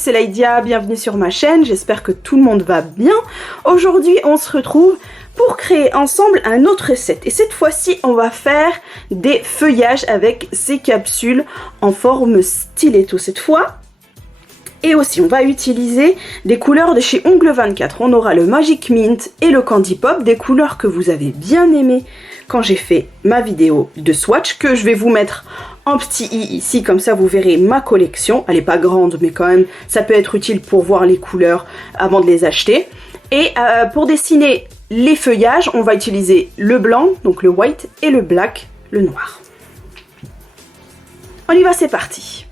c'est Laïdia, bienvenue sur ma chaîne, j'espère que tout le monde va bien. Aujourd'hui on se retrouve pour créer ensemble un autre set et cette fois-ci on va faire des feuillages avec ces capsules en forme stiletto cette fois. Et aussi on va utiliser des couleurs de chez Ongle 24, on aura le Magic Mint et le Candy Pop, des couleurs que vous avez bien aimées quand j'ai fait ma vidéo de swatch, que je vais vous mettre en petit i ici, comme ça vous verrez ma collection. Elle n'est pas grande mais quand même ça peut être utile pour voir les couleurs avant de les acheter. Et pour dessiner les feuillages, on va utiliser le blanc, donc le white, et le black, le noir. On y va, c'est parti.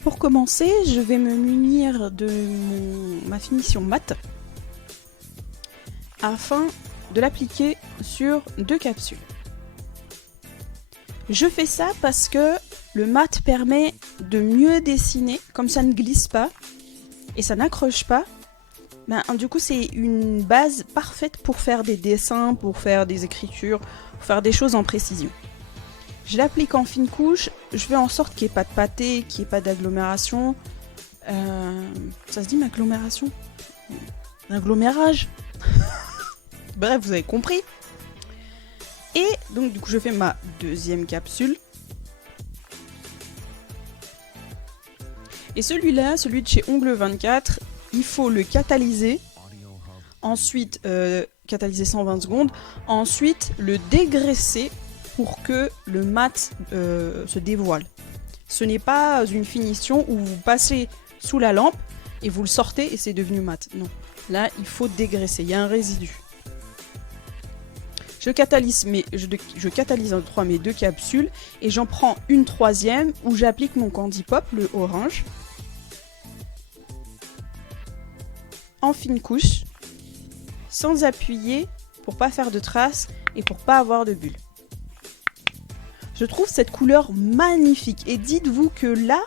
Pour commencer, je vais me munir de ma finition mat afin de l'appliquer sur 2 capsules. Je fais ça parce que le mat permet de mieux dessiner, comme ça ne glisse pas et ça n'accroche pas. Du coup, c'est une base parfaite pour faire des dessins, pour faire des écritures, pour faire des choses en précision. Je l'applique en fine couche, je fais en sorte qu'il n'y ait pas de pâté, qu'il n'y ait pas d'agglomération. Ça se dit agglomération? Agglomérage. Bref, vous avez compris. Et donc du coup je fais ma deuxième capsule. Et celui-là, celui de chez Ongle 24, il faut le catalyser. Ensuite, catalyser 120 secondes. Ensuite, le dégraisser pour que le mat se dévoile. Ce n'est pas une finition où vous passez sous la lampe et vous le sortez et c'est devenu mat. Non, là il faut dégraisser, il y a un résidu. Je catalyse en 3 mes 2 capsules et j'en prends une troisième où j'applique mon Candy Pop, le orange, en fine couche, sans appuyer pour pas faire de traces et pour pas avoir de bulles. Je trouve cette couleur magnifique et dites-vous que là,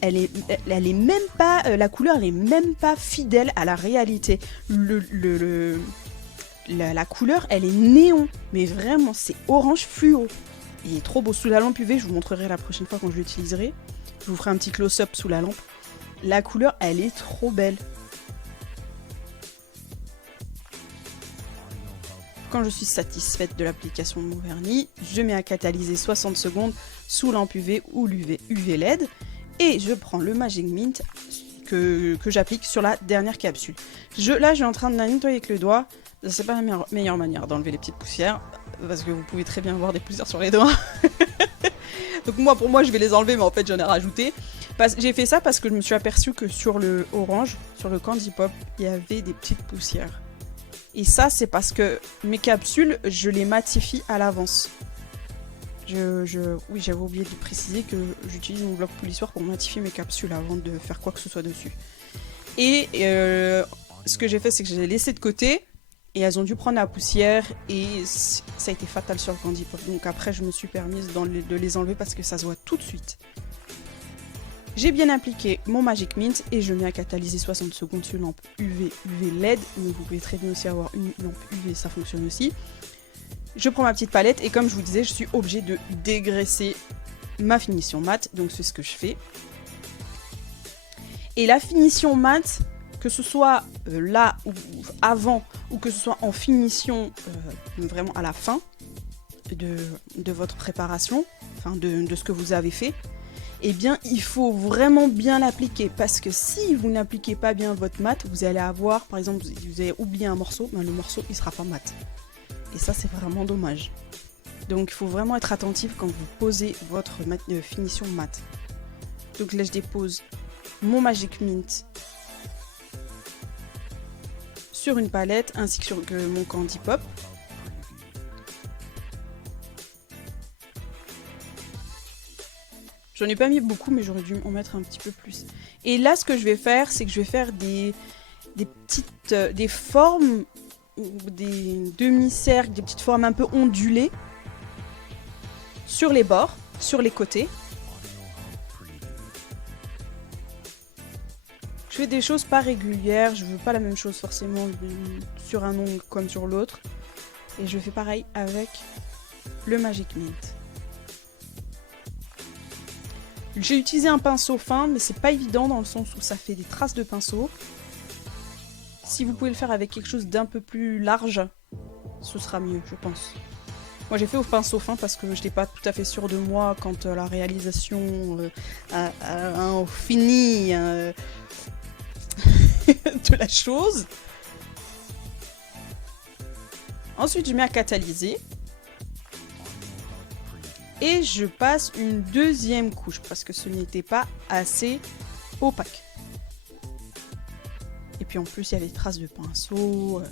elle est même pas, la couleur elle est même pas fidèle à la réalité. La couleur elle est néon, mais vraiment c'est orange fluo. Il est trop beau sous la lampe UV, je vous montrerai la prochaine fois quand je l'utiliserai. Je vous ferai un petit close-up sous la lampe. La couleur elle est trop belle. Quand je suis satisfaite de l'application de mon vernis, je mets à catalyser 60 secondes sous lampe UV ou l'UV LED et je prends le Magic Mint que j'applique sur la dernière capsule. Là, je suis en train de la nettoyer avec le doigt. C'est pas la meilleure manière d'enlever les petites poussières parce que vous pouvez très bien avoir des poussières sur les doigts. Donc pour moi, je vais les enlever, mais en fait, j'en ai rajouté. J'ai fait ça parce que je me suis aperçue que sur le orange, sur le Candy Pop, il y avait des petites poussières. Et ça, c'est parce que mes capsules, je les matifie à l'avance. Oui, j'avais oublié de préciser que j'utilise mon bloc polissoir pour matifier mes capsules avant de faire quoi que ce soit dessus. Et ce que j'ai fait, c'est que je les ai laissées de côté et elles ont dû prendre la poussière et ça a été fatal sur le Candy Pop. Donc après, je me suis permise de les enlever parce que ça se voit tout de suite. J'ai bien appliqué mon Magic Mint et je mets à catalyser 60 secondes sur une lampe UV LED. Mais vous pouvez très bien aussi avoir une lampe UV, ça fonctionne aussi. Je prends ma petite palette et comme je vous disais, je suis obligée de dégraisser ma finition mat. Donc c'est ce que je fais. Et la finition mat, que ce soit là ou avant ou que ce soit en finition vraiment à la fin de votre préparation, enfin de ce que vous avez fait, eh bien il faut vraiment bien l'appliquer parce que si vous n'appliquez pas bien votre mat, vous allez avoir, par exemple, vous avez oublié un morceau, le morceau il sera pas mat. Et ça c'est vraiment dommage. Donc il faut vraiment être attentif quand vous posez votre finition mat. Donc là je dépose mon Magic Mint sur une palette ainsi que sur mon Candy Pop. J'en ai pas mis beaucoup, mais j'aurais dû en mettre un petit peu plus. Et là, ce que je vais faire, c'est que je vais faire des formes, des demi-cercles, des petites formes un peu ondulées sur les bords, sur les côtés. Je fais des choses pas régulières, je veux pas la même chose forcément sur un ongle comme sur l'autre. Et je fais pareil avec le Magic Mint. J'ai utilisé un pinceau fin, mais c'est pas évident dans le sens où ça fait des traces de pinceau. Si vous pouvez le faire avec quelque chose d'un peu plus large, ce sera mieux, je pense. Moi j'ai fait au pinceau fin parce que je n'étais pas tout à fait sûre de moi quand la réalisation a fini de la chose. Ensuite je mets à catalyser. Et je passe une deuxième couche parce que ce n'était pas assez opaque. Et puis en plus il y a des traces de pinceau.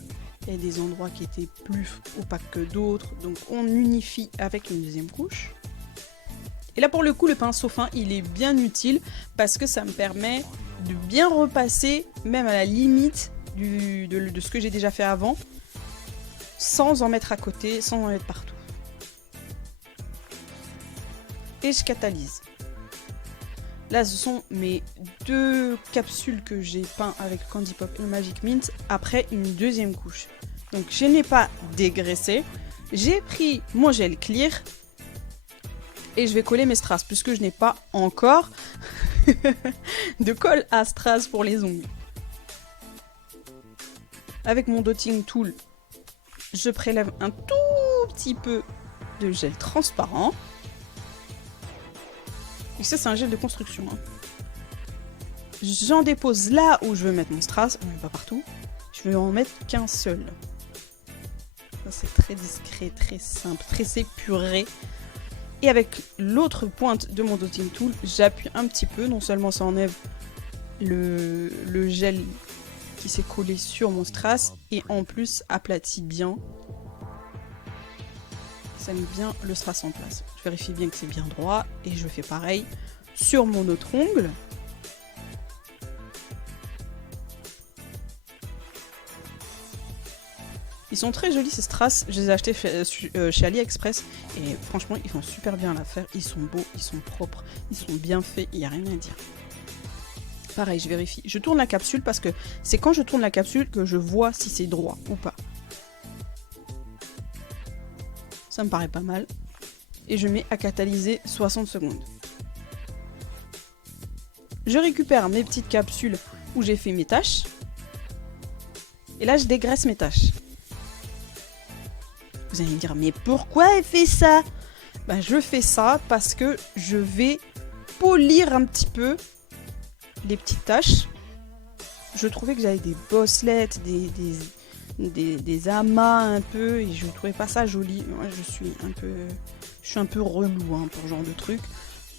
Il y a des endroits qui étaient plus opaques que d'autres, donc on unifie avec une deuxième couche. Et là pour le coup le pinceau fin il est bien utile parce que ça me permet de bien repasser même à la limite de ce que j'ai déjà fait avant, sans en mettre à côté, sans en mettre partout. Et je catalyse. Là ce sont mes 2 capsules que j'ai peint avec Candy Pop et Magic Mint après une deuxième couche. Donc je n'ai pas dégraissé, j'ai pris mon gel clear et je vais coller mes strass puisque je n'ai pas encore de colle à strass pour les ongles. Avec mon dotting tool, je prélève un tout petit peu de gel transparent. Et ça c'est un gel de construction. Hein. J'en dépose là où je veux mettre mon strass, mais pas partout. Je vais en mettre qu'un seul. Ça c'est très discret, très simple, très épuré. Et avec l'autre pointe de mon dotting tool, j'appuie un petit peu. Non seulement ça enlève le gel qui s'est collé sur mon strass, et en plus aplatit bien. Ça met bien le strass en place. Je vérifie bien que c'est bien droit et je fais pareil sur mon autre ongle. Ils sont très jolis ces strass, je les ai achetés chez AliExpress et franchement ils font super bien l'affaire, ils sont beaux, ils sont propres, ils sont bien faits, il n'y a rien à dire. Pareil, je vérifie. Je tourne la capsule parce que c'est quand je tourne la capsule que je vois si c'est droit ou pas. Ça me paraît pas mal. Et je mets à catalyser 60 secondes. Je récupère mes petites capsules où j'ai fait mes tâches. Et là, je dégraisse mes tâches. Vous allez me dire, mais pourquoi elle fait ça? Ben, je fais ça parce que je vais polir un petit peu les petites tâches. Je trouvais que j'avais des bosselettes, des amas un peu, et je trouvais pas ça joli. Moi je suis un peu relou hein, pour ce genre de truc.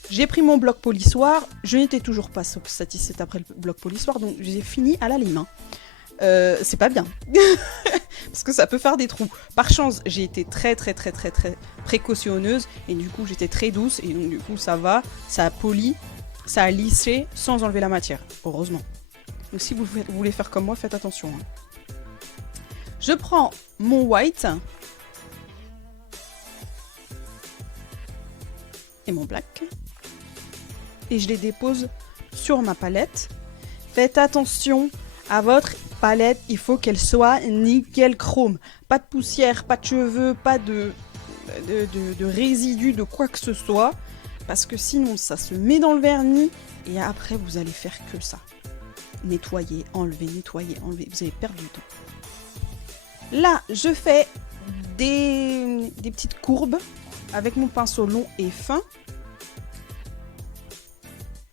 J'ai pris mon bloc polissoir, je n'étais toujours pas satisfaite après le bloc polissoir, donc j'ai fini à la lime. C'est pas bien, parce que ça peut faire des trous. Par chance, j'ai été très précautionneuse, et du coup j'étais très douce, et donc du coup ça va, ça a poli, ça a lissé sans enlever la matière, heureusement. Donc si vous voulez faire comme moi, faites attention. Hein. Je prends mon white et mon black et je les dépose sur ma palette. Faites attention à votre palette, il faut qu'elle soit nickel chrome. Pas de poussière, pas de cheveux, pas de résidus de quoi que ce soit. Parce que sinon ça se met dans le vernis et après vous allez faire que ça. Nettoyer, enlever, vous allez perdre du temps. Là, je fais des petites courbes avec mon pinceau long et fin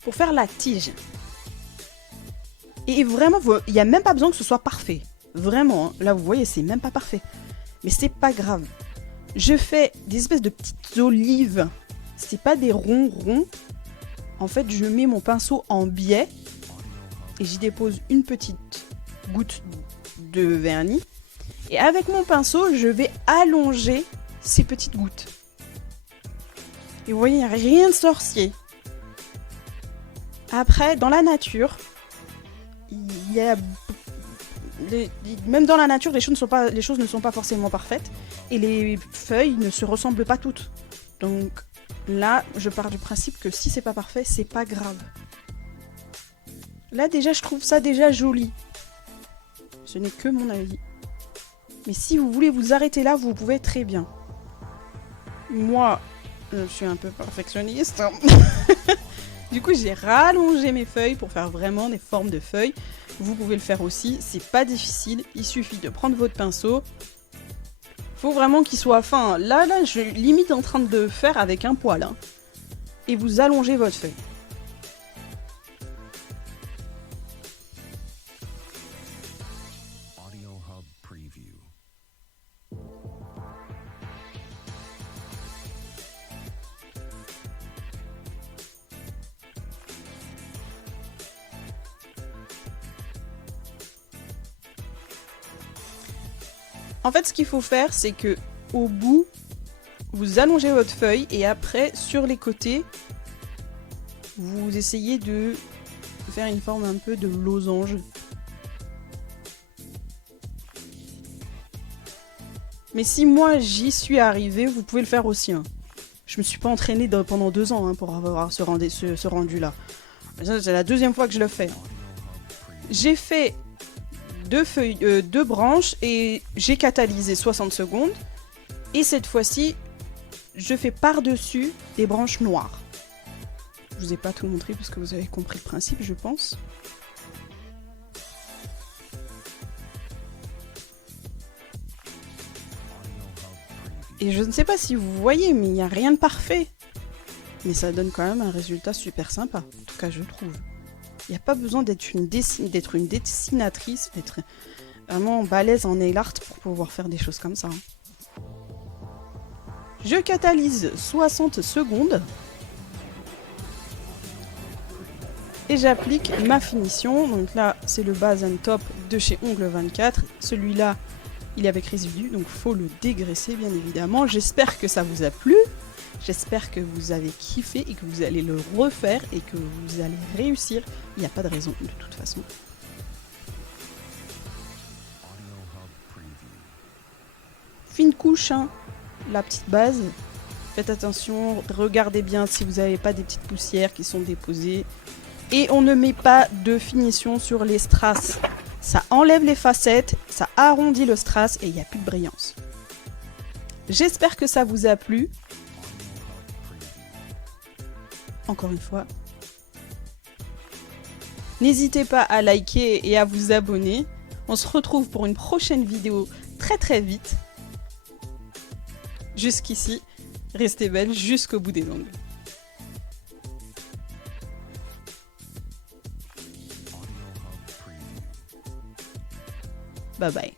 pour faire la tige. Et vraiment, il n'y a même pas besoin que ce soit parfait. Vraiment, hein. Là vous voyez, c'est même pas parfait. Mais c'est pas grave. Je fais des espèces de petites olives. C'est pas des ronds. En fait, je mets mon pinceau en biais et j'y dépose une petite goutte de vernis. Et avec mon pinceau, je vais allonger ces petites gouttes. Et vous voyez, il n'y a rien de sorcier. Après, dans la nature, il y a... Même dans la nature, les choses ne sont pas forcément parfaites. Et les feuilles ne se ressemblent pas toutes. Donc là, je pars du principe que si c'est pas parfait, c'est pas grave. Là, déjà, je trouve ça déjà joli. Ce n'est que mon avis. Mais si vous voulez vous arrêter là, vous pouvez très bien. Moi, je suis un peu perfectionniste. Du coup, j'ai rallongé mes feuilles pour faire vraiment des formes de feuilles. Vous pouvez le faire aussi, c'est pas difficile. Il suffit de prendre votre pinceau. Faut vraiment qu'il soit fin. Là, je suis limite en train de faire avec un poil. Hein. Et vous allongez votre feuille. En fait, ce qu'il faut faire, c'est que au bout, vous allongez votre feuille et après, sur les côtés, vous essayez de faire une forme un peu de losange. Mais si moi, j'y suis arrivée, vous pouvez le faire aussi. Hein. Je me suis pas entraînée pendant 2 ans hein, pour avoir ce rendu-là. C'est la 2e fois que je le fais. J'ai fait 2 branches et j'ai catalysé 60 secondes. Et cette fois-ci, je fais par-dessus des branches noires. Je vous ai pas tout montré parce que vous avez compris le principe, je pense. Et je ne sais pas si vous voyez, mais il n'y a rien de parfait. Mais ça donne quand même un résultat super sympa. En tout cas, je trouve. Il n'y a pas besoin d'être une dessinatrice, d'être vraiment balèze en nail art pour pouvoir faire des choses comme ça. Hein. Je catalyse 60 secondes. Et j'applique ma finition. Donc là, c'est le base and top de chez Ongle 24. Celui-là, il est avec résidu, donc faut le dégraisser bien évidemment. J'espère que ça vous a plu. J'espère que vous avez kiffé et que vous allez le refaire et que vous allez réussir. Il n'y a pas de raison de toute façon. Fine couche, hein, la petite base. Faites attention, regardez bien si vous n'avez pas des petites poussières qui sont déposées. Et on ne met pas de finition sur les strass. Ça enlève les facettes, ça arrondit le strass et il n'y a plus de brillance. J'espère que ça vous a plu. Encore une fois. N'hésitez pas à liker et à vous abonner. On se retrouve pour une prochaine vidéo très très vite. Jusqu'ici, restez belles jusqu'au bout des ongles. Bye bye.